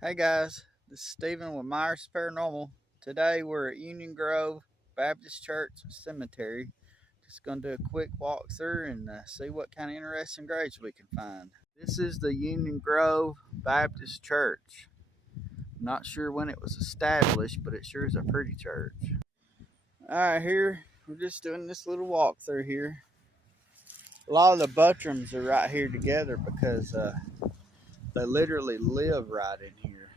Hey guys, this is Stephen with Myers Paranormal. Today we're at Union Grove Baptist Church Cemetery. Just going to do a quick walkthrough and see what kind of interesting graves we can find. This is the Union Grove Baptist Church. I'm not sure when it was established, but it sure is a pretty church. Alright, here we're just doing this little walkthrough here. A lot of the buttrums are right here together because they literally live right in here.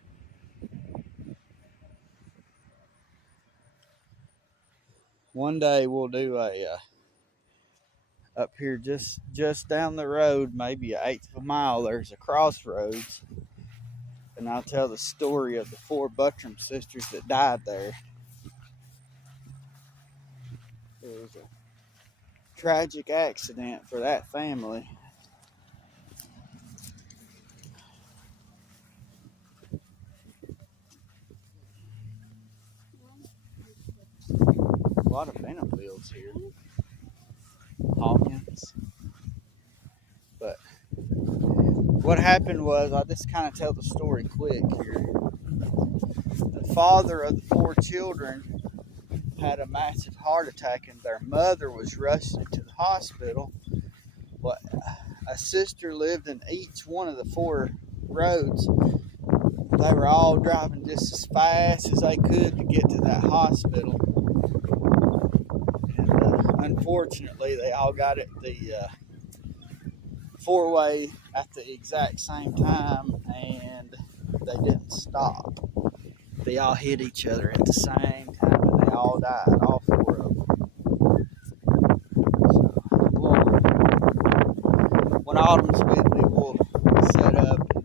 One day we'll do a up here just down the road, maybe an eighth of a mile. There's a crossroads, and I'll tell the story of the four Buttram sisters that died there. It was a tragic accident for that family. A lot of venom fields here. Hawkins. But what happened was, I'll just kind of tell the story quick here. The father of the four children had a massive heart attack, and their mother was rushed into the hospital. Well, a sister lived in each one of the four roads. They were all driving just as fast as they could to get to that hospital. And unfortunately, they all got at the four-way at the exact same time, and they didn't stop. They all hit each other at the same time, and they all died, all four of them. So, when autumn's with me, we'll set up and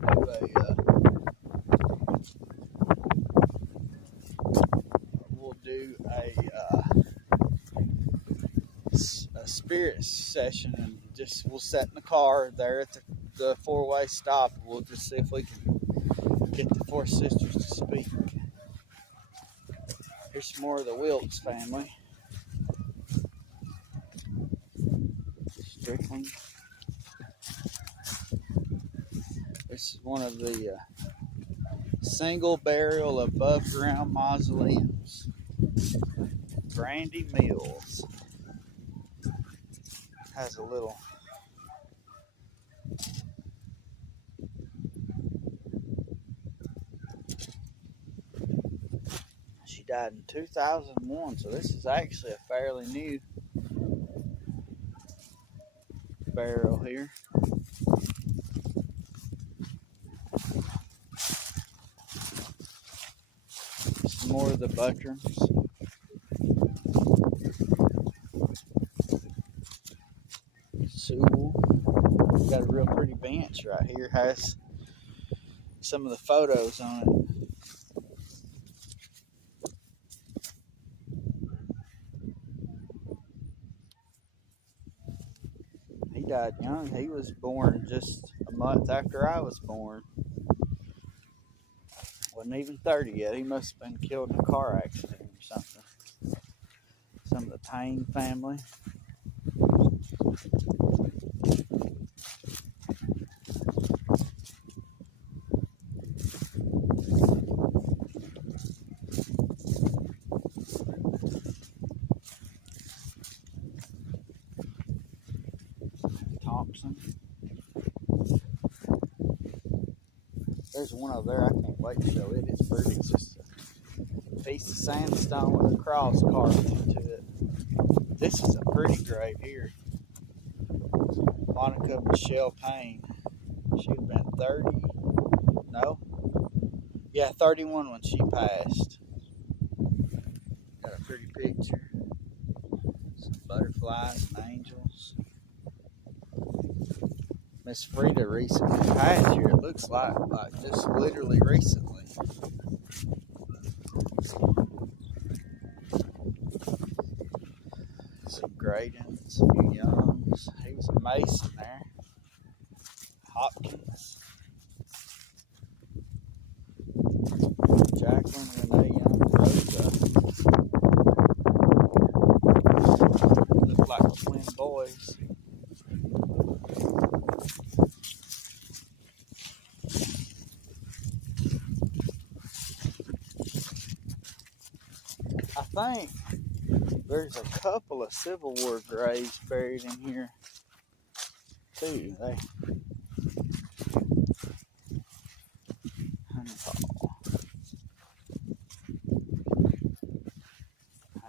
do a spirit session, and we'll sit in the car there at the four-way stop. We'll just see if we can get the four sisters to speak. Here's some more of the Wilkes family. Strickland. This is one of the single burial above ground mausoleums. Brandy Mills has a little died in 2001, so this is actually a fairly new burial here. Some more of the Buttrams. Sewell. Got a real pretty bench right here. Has some of the photos on it. He died young. He was born just a month after I was born. Wasn't even 30 yet. He must have been killed in a car accident or something. Some of the Payne family. Thompson. There's one over there. I can't wait to show it. It's pretty. It's just a piece of sandstone with a cross carved into it. This is a pretty grave here. Monica Michelle Payne. She would have been 30. No. Yeah, 31 when she passed. Got a pretty picture. Some butterflies and angels. Miss Frida recently passed here. It looks like just literally recently. Some Gradens, a few Youngs. He was a Mason there. Hopkins. Jacqueline, Renee Young, Rosa. Look like twin boys. think there's a couple of Civil War graves buried in here too. They Hunthall,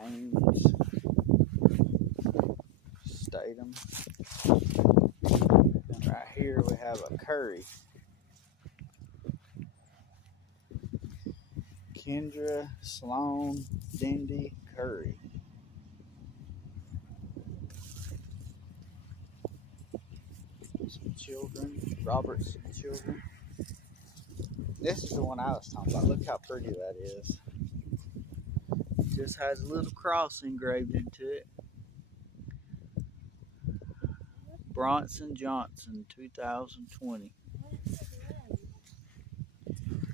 Haynes, Statham. And right here we have a Curry. Kendra Sloan Dindy Curry. Some children, Robertson children. This is the one I was talking about. Look how pretty that is. It just has a little cross engraved into it. Bronson Johnson, 2020.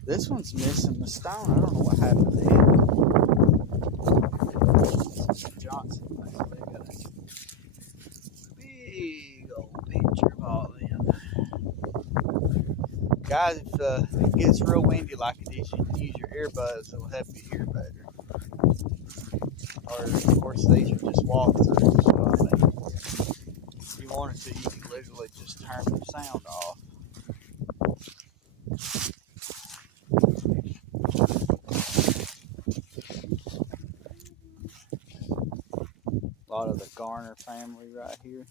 This one's missing the stone. I don't know what happened to it. Johnson. They got a big old picture of all of them. Guys, if it gets real windy like it is, you can use your earbuds. It'll help you hear better. Or, of course, these are just walkthroughs. So, I mean, if you wanted to, you can literally just turn the sound off. A lot of the Garner family right here.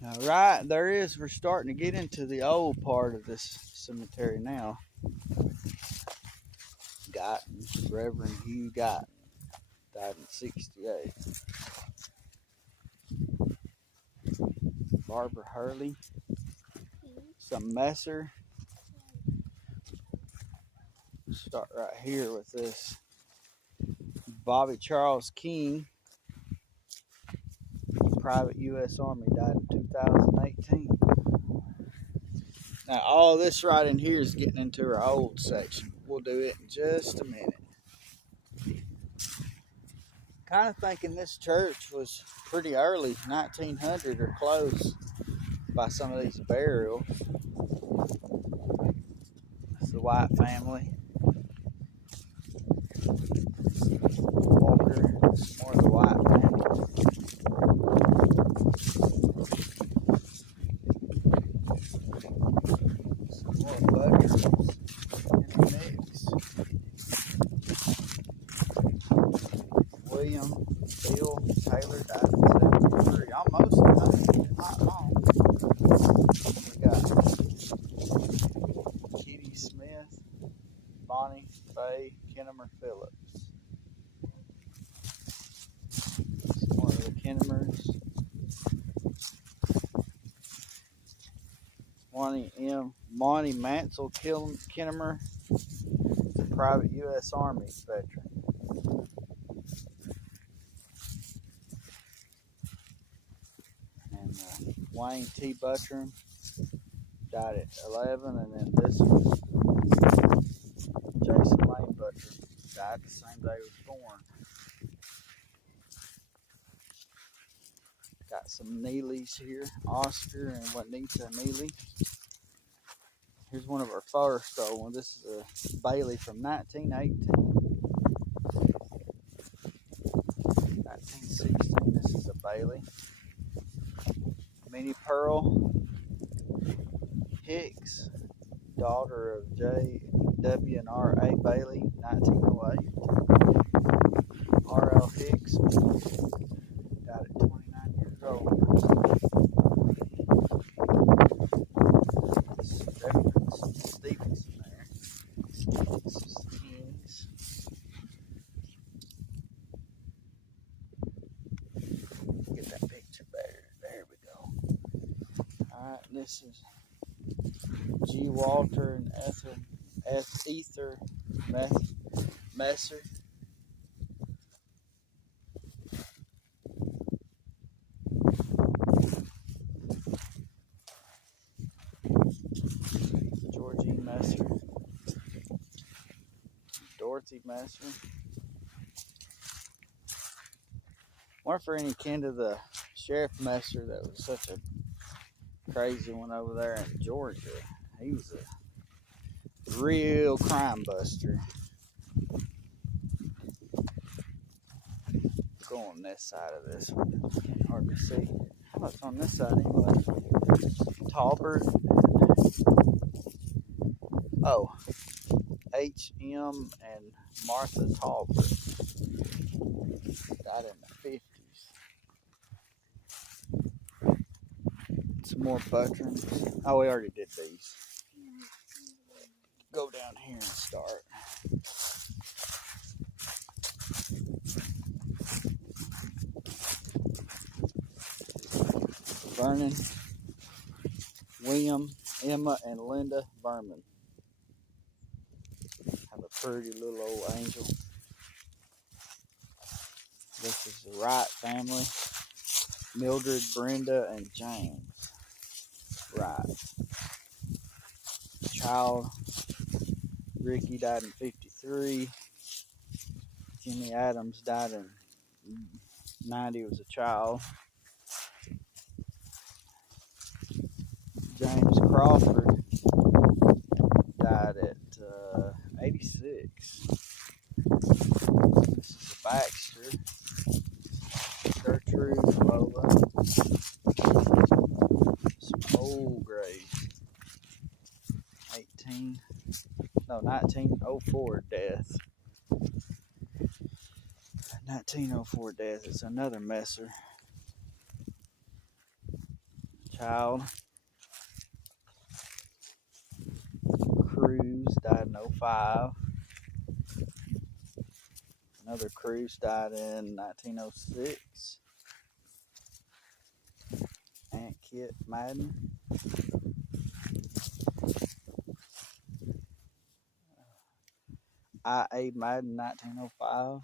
Now, right there is, we're starting to get into the old part of this cemetery now. Guyton, Reverend Hugh Guyton, died in '68. Barbara Hurley, some Messer. Start right here with this. Bobby Charles King, Private U.S. Army, died in 2018. Now, all this right in here is getting into our old section. We'll do it in just a minute. Kind of thinking this church was pretty early, 1900 or close, by some of these burials. It's the White family. Walker, some more of the White family. Some more Butchers in the mix. William Bill Taylor died in '73. Almost 100, not long. We got Kitty Smith, Bonnie Faye Kennemer Phillips. Some more of the Kennemers. Monty Mansell Kennemer, a private U.S. Army veteran. And Wayne T. Buttram died at 11, and then this one, Jason Lane Buttram, died the same day he was born. Got some Neelys here, Oscar and Juanita Neely. Here's one of our first old ones. This is a Bailey from 1918. 1916, this is a Bailey. Minnie Pearl Hicks, daughter of J.W. and R.A. Bailey, 1908. R.L. Hicks died at 29 years old. Stevenson there. This is Kings. Get that picture better. There we go. Alright, this is G. Walter and Ether Messer. Georgie Messer. Dorothy Messer. Wonder if for any kin to the Sheriff Messer that was such a crazy one over there in Georgia. He was a real crime buster. Go on this side of this one. Can't hardly see. How it's on this side anyway? Talbert. Oh, H.M. and Martha Talbert died in the 50s. Some more veterans. Oh, we already did these. Go down here and start. Vernon, William, Emma, and Linda Vernon. Have a pretty little old angel. This is the Wright family. Mildred, Brenda, and James Wright. Child, Ricky died in 53. Jimmy Adams died in 90, was a child. James Crawford died at 86. This is Baxter, Gertrude, Lola. Some old graves. 1904 death. 1904 death. It's another messer. Child. Cruz died in 05. Another Cruz died in 1906. Aunt Kit Madden. I.A. Madden, 1905.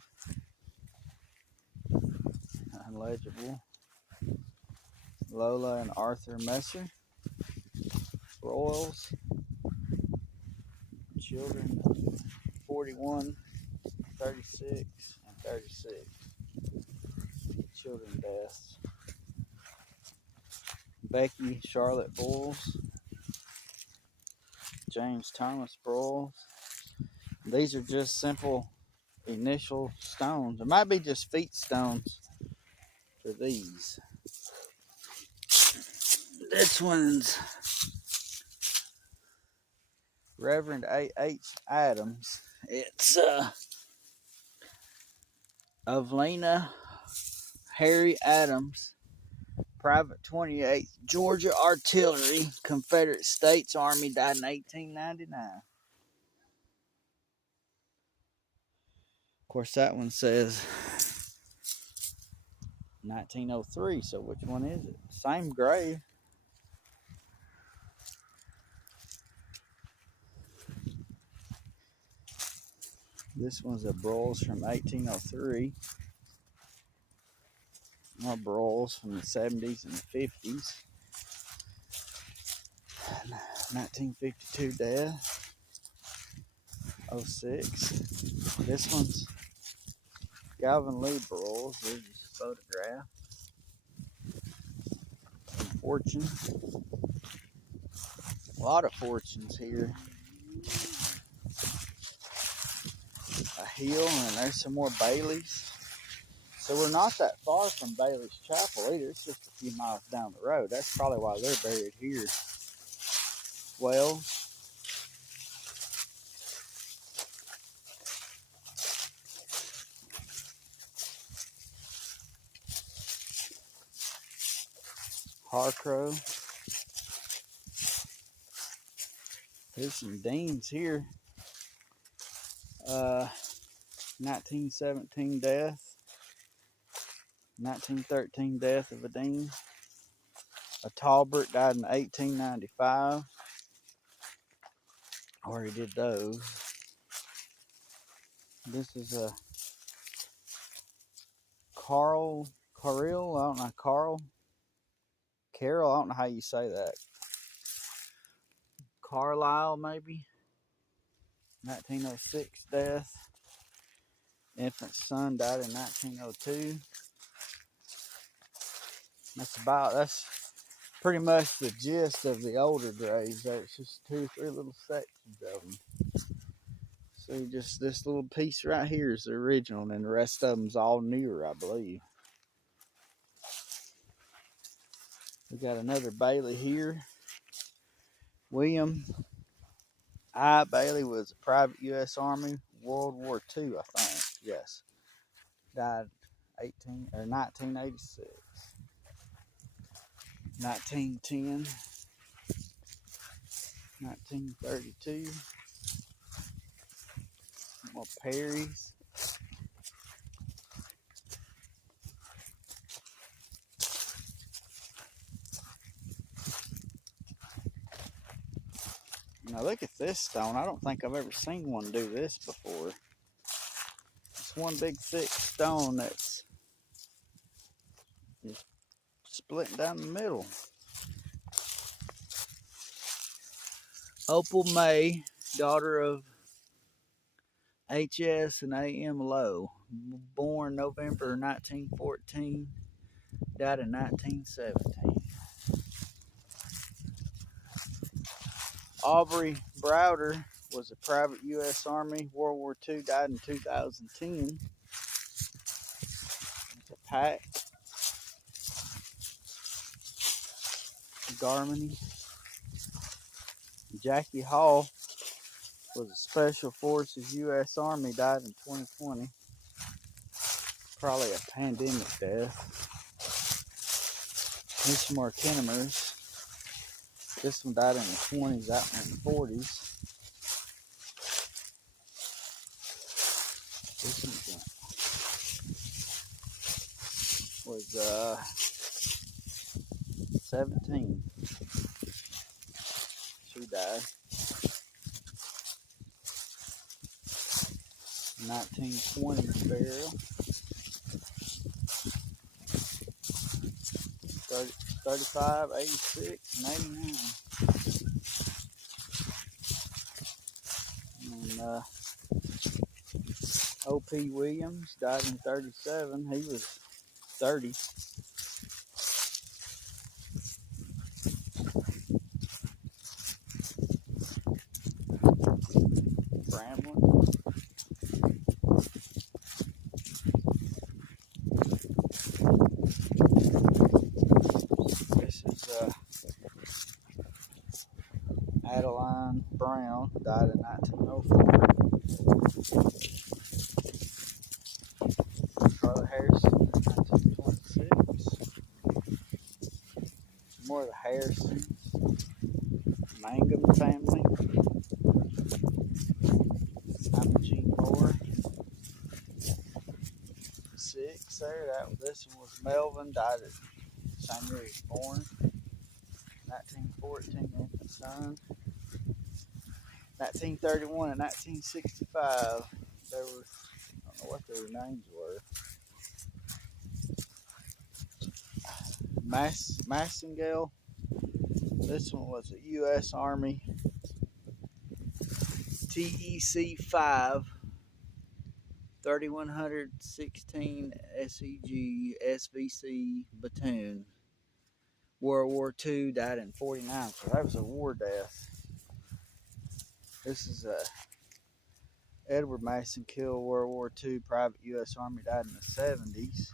Unlegible. Lola and Arthur Messer. Royals. Children, 41, 36, and 36. Children deaths. Becky Charlotte Boyles. James Thomas Broyles. These are just simple initial stones. It might be just feet stones for these. This one's Reverend A.H. Adams. It's of Lena Harry Adams, Private 28th Georgia Artillery, Confederate States Army, died in 1899. Of course, that one says 1903, so which one is it? Same grave. This one's a Broyles from 1803. More Broyles from the 70s and the 50s. 1952 death. 06. This one's Galvin Lee Broyles. There's his photograph. Fortune. A lot of fortunes here. A hill, and there's some more Baileys. So we're not that far from Bailey's Chapel either. It's just a few miles down the road. That's probably why they're buried here. Well, Harcrow. There's some Deans here. 1917 death. 1913 death of a Dean. A Talbert died in 1895. Already did those. This is a Carol, I don't know, Carol, I don't know how you say that. Carlisle, maybe. 1906 death. Infant son died in 1902. That's pretty much the gist of the older graves. There's just 2 or 3 little sections of them. See, just this little piece right here is the original, and then the rest of them's all newer, I believe. We got another Bailey here. William I. Bailey was a private U.S. Army, World War II, I think. Yes, died 1986, 1910, 1932. More Perry's. Now look at this stone. I don't think I've ever seen one do this before. It's one big thick stone that's just splitting down the middle. Opal May, daughter of H.S. and A.M. Lowe, born November 1914, died in 1917. Aubrey Browder was a private U.S. Army, World War II, died in 2010. It's a pack. Garmany. Jackie Hall was a Special Forces U.S. Army, died in 2020. Probably a pandemic death. Here's some more Kennemers. This one died in the 20s, that one in the 40s. This one was 17. She died. 1920s burial. 35, 86, and 89. And O.P. Williams died in 37. He was 30. Bramlin. This is Adeline Brown, died in 1904. Charlie Harrison, 1926. Some more of the Harrisons. Mangum family. Gene Moore. 6 there. This one was Melvin, died at the same year he was born. 1914, infant son. 1931 and 1965. They were, I don't know what their names were. Massingale. This one was a U.S. Army TEC 5, 3116 SEG SVC platoon. World War II, died in 49, so that was a war death. This is Edward Mason killed, World War II, private U.S. Army, died in the 70s.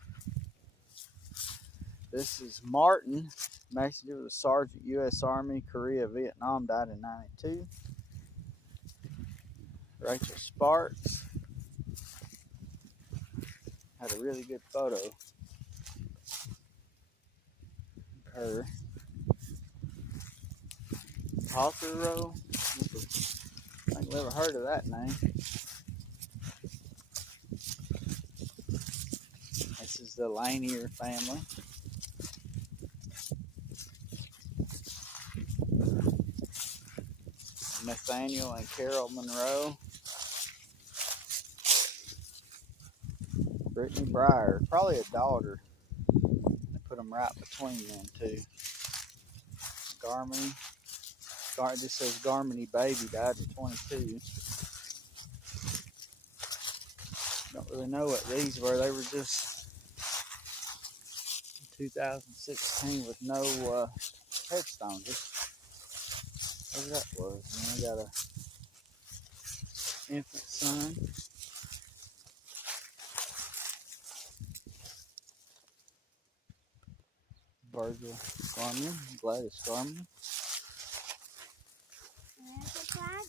This is Martin Mason, was a sergeant, U.S. Army, Korea, Vietnam, died in 92. Rachel Sparks had a really good photo of her. Hawthorne, I think I've never heard of that name. This is the Lanier family. Nathaniel and Carol Monroe. Brittany Breyer, probably a daughter. They put them right between them two. Garmany. This says Garmany baby, died in 22. Don't really know what these were. They were just 2016 with no headstone. Just what that was. And I got a infant son. Virgil Garmin, Gladys Garmin. There's a flag.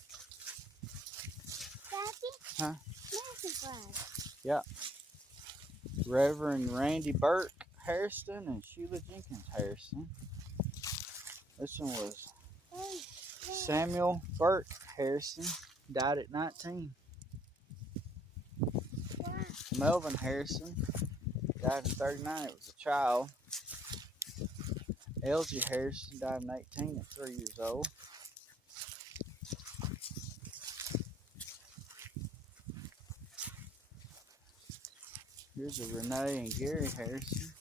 Daddy? Huh? There's a flag. Yeah. Reverend Randy Burke Hairston and Sheila Jenkins Hairston. This one was Samuel Burke Hairston, died at 19. Melvin Harrison died in 39. It was a child. Elgie Harrison died in 18 at 3 years old. Here's a Renee and Gary Harrison.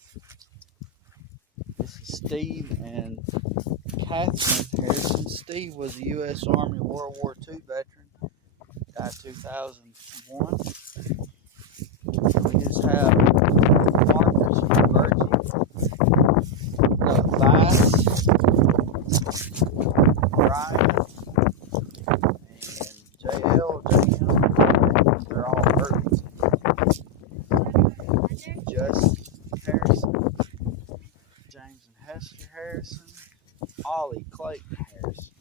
This is Steve and Catherine Harrison. Steve was a U.S. Army World War II veteran. Died 2001. We just have markers for Virgie. Vice, Ryan, and JL, JM. They're all birds. Just Harrison, James and Hester Harrison, Ollie Clayton Harrison.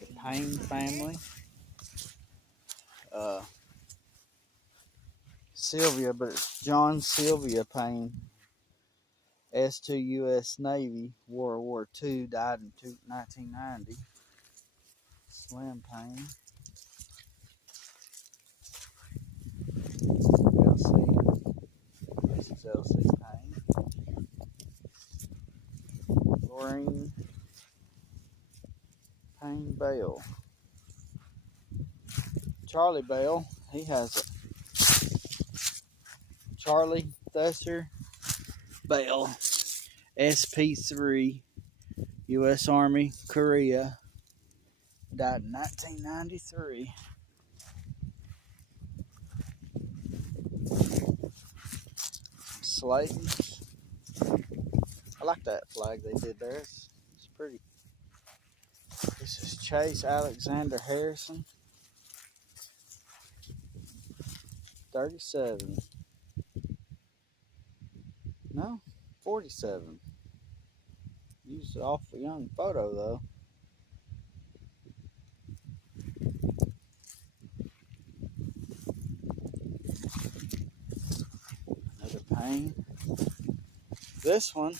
The Payne family. Sylvia, but it's John Sylvia Payne, S2 U.S. Navy, World War II, died in 1990. Slim Payne. LC. This is LC Payne. Lorraine Payne Bell. Charlie Bell, he has a Charlie Thusser Bell, SP3, U.S. Army, Korea, died in 1993. Slayton's. I like that flag they did there. It's pretty. This is Chase Alexander Harrison, 37. No, 47. Used an awful young photo though. Another Payne. This one,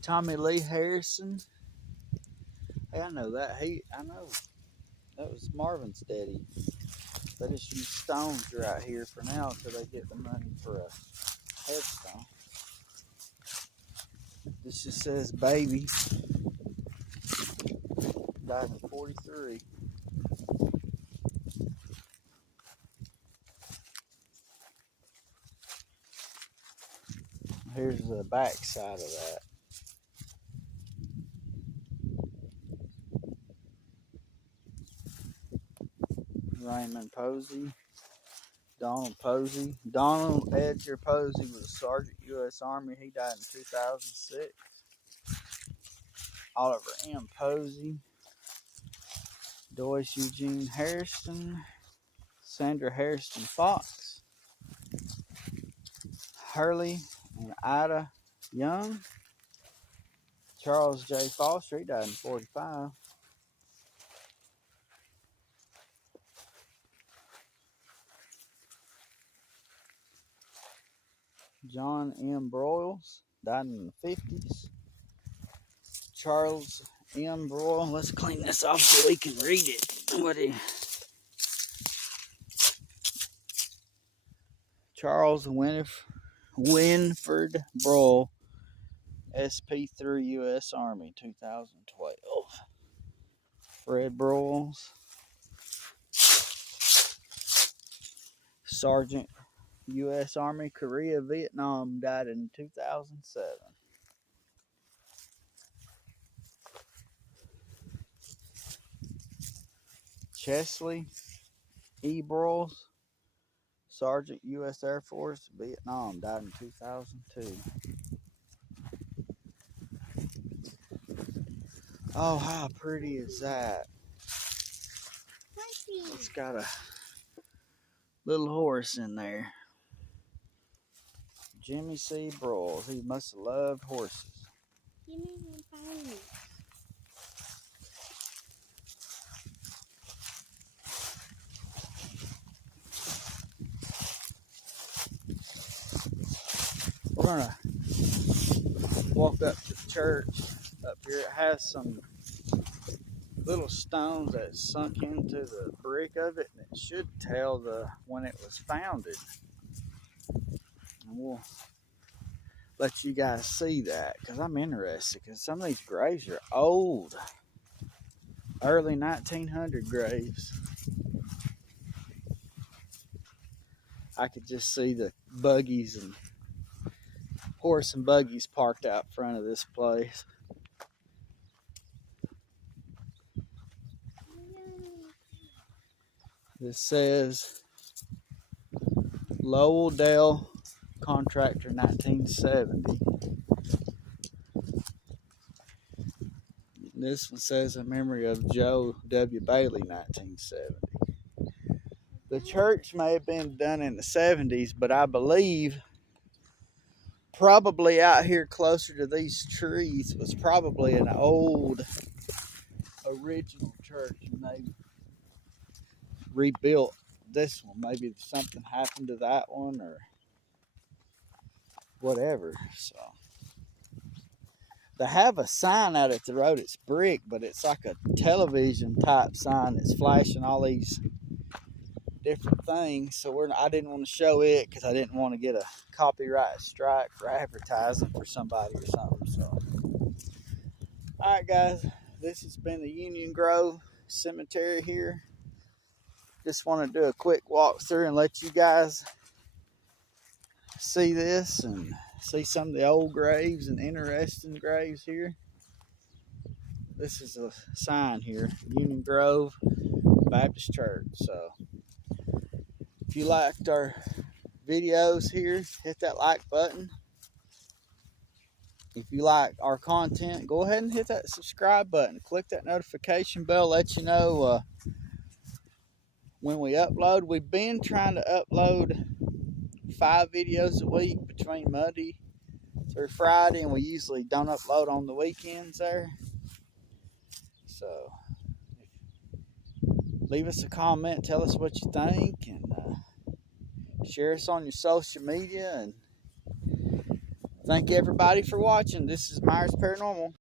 Tommy Lee Harrison. Hey, I know that. I know that was Marvin's daddy. They just use stones right here for now until they get the money for a headstone. This just says baby. Died in 43. Here's the back side of that. Raymond Posey, Donald Posey. Donald Edgar Posey was a Sergeant U.S. Army. He died in 2006. Oliver M. Posey, Doyce Eugene Harrison, Sandra Harrison Fox, Hurley and Ida Young, Charles J. Foster, he died in 45. John M. Broyles, died in the 50s. Charles M. Broyle, let's clean this off so we can read it. Charles Winford Broyle, SP3 U.S. Army, 2012. Fred Broyles, Sergeant U.S. Army, Korea, Vietnam, died in 2007. Chesley E. Broyles, Sergeant, U.S. Air Force, Vietnam, died in 2002. Oh, how pretty is that? It's got a little horse in there. Jimmy C. Broyles. He must have loved horses. Give me one pony. We're gonna walk up to the church up here. It has some little stones that sunk into the brick of it, and it should tell when it was founded. And we'll let you guys see that because I'm interested, because some of these graves are old, early 1900 graves. I could just see the buggies and horse and buggies parked out front of this place. This says Lowell Dale Contractor 1970. This one says in memory of Joe W. Bailey 1970. The church may have been done in the 70s, but I believe probably out here closer to these trees was probably an old original church, and they rebuilt this one. Maybe something happened to that one or whatever. So they have a sign out at the road. It's brick, but it's like a television type sign that's flashing all these different things. So I didn't want to show it because I didn't want to get a copyright strike for advertising for somebody or something. So, all right, guys, this has been the Union Grove Cemetery here. Just want to do a quick walkthrough and let you guys see this and see some of the old graves and interesting graves here. This is a sign here, Union Grove Baptist Church. So if you liked our videos here, hit that like button. If you like our content, go ahead and hit that subscribe button. Click that notification bell, let you know when we upload. We've been trying to upload 5 videos a week between Monday through Friday, and we usually don't upload on the weekends there. So leave us a comment, tell us what you think, and share us on your social media. And thank everybody for watching. This is Myers Paranormal.